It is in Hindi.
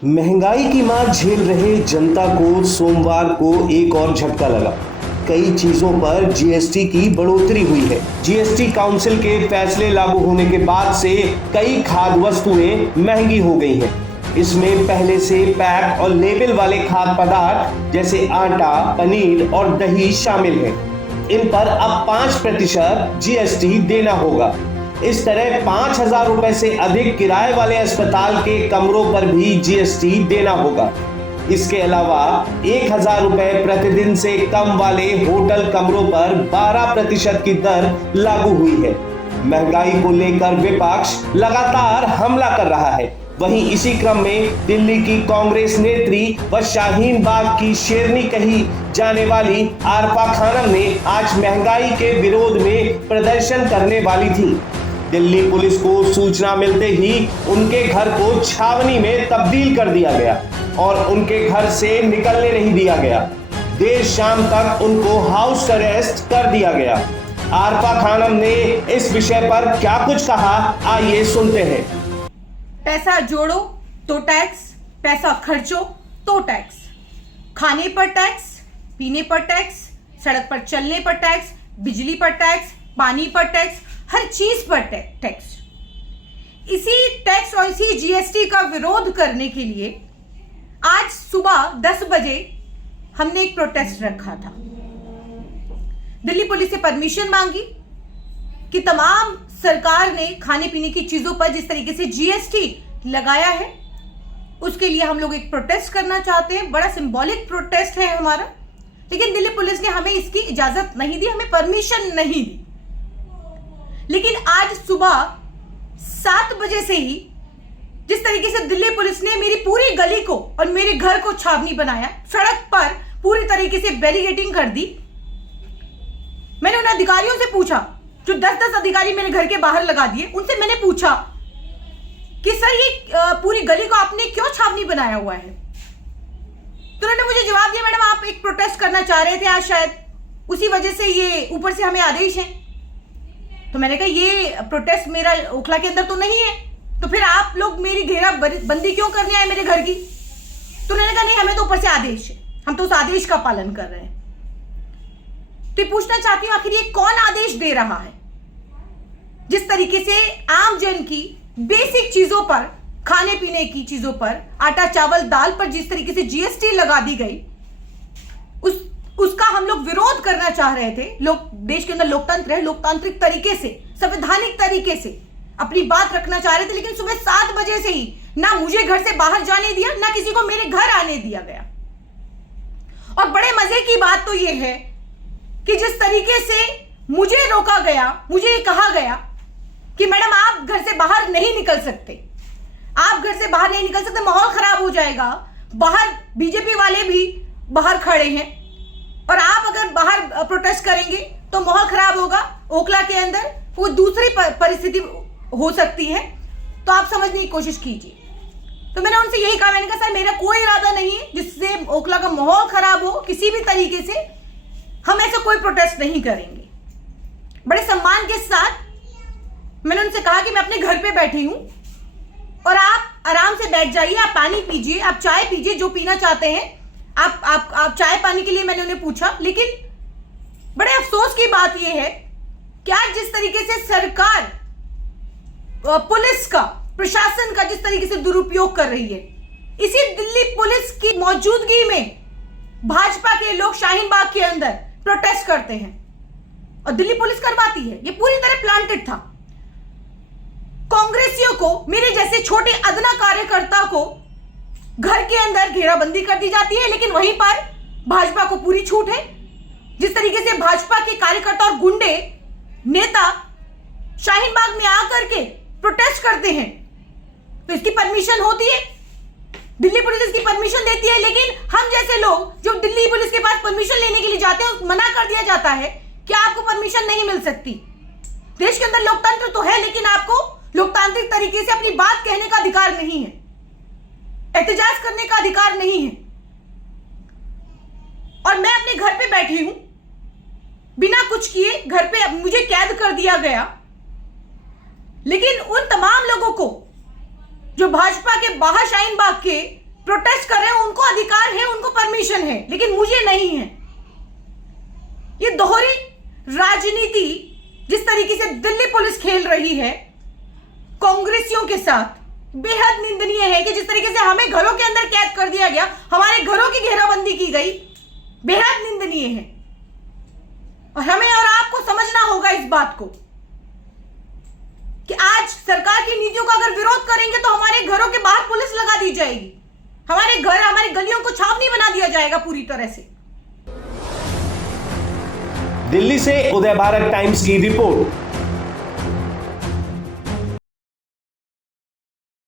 महंगाई की मार झेल रहे जनता को सोमवार को एक और झटका लगा। कई चीजों पर जीएसटी की बढ़ोतरी हुई है। जीएसटी काउंसिल के फैसले लागू होने के बाद से कई खाद्य वस्तुएं महंगी हो गई हैं। इसमें पहले से पैक और लेबल वाले खाद्य पदार्थ जैसे आटा, पनीर और दही शामिल है। इन पर अब 5% जीएसटी देना होगा। इस तरह 5,000 रुपए से अधिक किराए वाले अस्पताल के कमरों पर भी जीएसटी देना होगा। इसके अलावा 1,000 रुपए प्रतिदिन से कम वाले होटल कमरों पर 12% की दर लागू हुई है। महंगाई को लेकर विपक्ष लगातार हमला कर रहा है। वहीं इसी क्रम में दिल्ली की कांग्रेस नेत्री व शाहीन बाग की शेरनी कही जाने वाली आरफा खानम ने आज महंगाई के विरोध में प्रदर्शन करने वाली थी। दिल्ली पुलिस को सूचना मिलते ही उनके घर को छावनी में तब्दील कर दिया गया और उनके घर से निकलने नहीं दिया गया। देर शाम तक उनको हाउस अरेस्ट कर दिया गया। आरफा खानम ने इस विषय पर क्या कुछ कहा, आइए सुनते हैं। पैसा जोड़ो तो टैक्स, पैसा खर्चो तो टैक्स, खाने पर टैक्स, पीने पर टैक्स, सड़क पर चलने पर टैक्स, बिजली पर टैक्स, पानी पर टैक्स, हर चीज पर टैक्स। इसी टैक्स और इसी जीएसटी का विरोध करने के लिए आज सुबह 10 बजे हमने एक प्रोटेस्ट रखा था। दिल्ली पुलिस से परमिशन मांगी कि तमाम सरकार ने खाने पीने की चीजों पर जिस तरीके से जीएसटी लगाया है उसके लिए हम लोग एक प्रोटेस्ट करना चाहते हैं। बड़ा सिंबॉलिक प्रोटेस्ट है हमारा, लेकिन दिल्ली पुलिस ने हमें इसकी इजाजत नहीं दी, हमें परमिशन नहीं दी। लेकिन आज सुबह 7 बजे से ही जिस तरीके से दिल्ली पुलिस ने मेरी पूरी गली को और मेरे घर को छावनी बनाया, सड़क पर पूरी तरीके से बैरिकेडिंग कर दी। मैंने उन अधिकारियों से पूछा जो 10-10 अधिकारी मेरे घर के बाहर लगा दिए, उनसे मैंने पूछा कि सर ये पूरी गली को आपने क्यों छावनी बनाया हुआ है? तो उन्होंने मुझे जवाब दिया, मैडम आप एक प्रोटेस्ट करना चाह रहे थे आज, शायद उसी वजह से ये ऊपर से हमें आदेश है। तो मैंने कहा ये प्रोटेस्ट मेरा ओखला के अंदर तो नहीं है, तो फिर आप लोग मेरी घेरा बंदी क्यों करने आए मेरे घर की? तो उन्होंने कहा नहीं, हमें तो ऊपर से आदेश है, हम तो उस आदेश का पालन कर रहे हैं। तो पूछना चाहती हूं आखिर ये कौन आदेश दे रहा है? जिस तरीके से आम जन की बेसिक चीजों पर, खाने पीने की चीजों पर, आटा चावल दाल पर जिस तरीके से जीएसटी लगा दी गई, उसका हम लोग विरोध करना चाह रहे थे। लोग देश के अंदर लोकतंत्र है, लोकतांत्रिक तरीके से, संवैधानिक तरीके से अपनी बात रखना चाह रहे थे। लेकिन सुबह 7 बजे से ही ना मुझे घर से बाहर जाने दिया, ना किसी को मेरे घर आने दिया गया। और बड़े मजे की बात तो यह है कि जिस तरीके से मुझे रोका गया, मुझे ये कहा गया कि मैडम आप घर से बाहर नहीं निकल सकते, आप घर से बाहर नहीं निकल सकते, माहौल खराब हो जाएगा। बाहर बीजेपी वाले भी बाहर खड़े हैं और आप अगर बाहर प्रोटेस्ट करेंगे तो माहौल खराब होगा, ओखला के अंदर वो दूसरी परिस्थिति हो सकती है, तो आप समझने की कोशिश कीजिए। तो मैंने उनसे यही कहा, मैंने कहा सर मेरा कोई इरादा नहीं है जिससे ओखला का माहौल खराब हो, किसी भी तरीके से हम ऐसा कोई प्रोटेस्ट नहीं करेंगे। बड़े सम्मान के साथ मैंने उनसे कहा कि मैं अपने घर पे बैठी हूं और आप आराम से बैठ जाइए, आप पानी पीजिए, आप चाय पीजिए, जो पीना चाहते हैं आप चाय पानी के लिए मैंने उन्हें पूछा। लेकिन बड़े अफसोस की बात यह है कि आज जिस तरीके से सरकार, पुलिस का, प्रशासन का जिस तरीके से दुरुपयोग कर रही है, इसी दिल्ली पुलिस की मौजूदगी में भाजपा के लोग शाहीन बाग के अंदर प्रोटेस्ट करते हैं और दिल्ली पुलिस करवाती है। ये पूरी तरह प्लांटेड था। कांग्रेसियों को, मेरे जैसे छोटे अदना कार्यकर्ता को घर के अंदर घेराबंदी कर दी जाती है, लेकिन वहीं पर भाजपा को पूरी छूट है। जिस तरीके से भाजपा के कार्यकर्ता और गुंडे नेता शाहीन बाग में आकर के प्रोटेस्ट करते हैं, तो इसकी परमिशन होती है, दिल्ली पुलिस इसकी परमिशन देती है। लेकिन हम जैसे लोग जो दिल्ली पुलिस के पास परमिशन लेने के लिए जाते हैं, मना कर दिया जाता है कि आपको परमिशन नहीं मिल सकती। देश के अंदर लोकतंत्र तो है, लेकिन आपको लोकतांत्रिक तरीके से अपनी बात कहने का अधिकार नहीं है, एहतजाज करने का अधिकार नहीं है। और मैं अपने घर पे बैठी हूं, बिना कुछ किए घर पे मुझे कैद कर दिया गया। लेकिन उन तमाम लोगों को जो भाजपा के बाहर शाहीन बाग के क्वालिफिकेशन है, लेकिन मुझे नहीं है। ये दोहरी राजनीति जिस तरीके से दिल्ली पुलिस खेल रही है कांग्रेसियों के साथ, बेहद निंदनीय है। कि जिस तरीके से हमें घरों के अंदर कैद कर दिया गया, हमारे घरों की घेराबंदी की गई, बेहद निंदनीय है। और हमें और आपको समझना होगा इस बात को कि आज सरकार की नीतियों का अगर विरोध करेंगे तो हमारे घरों के बाहर पुलिस लगा दी जाएगी, हमारे घर, हमारी गलियों को छावनी बना दिया जाएगा पूरी तरह से। दिल्ली से उदय भारत टाइम्स की रिपोर्ट।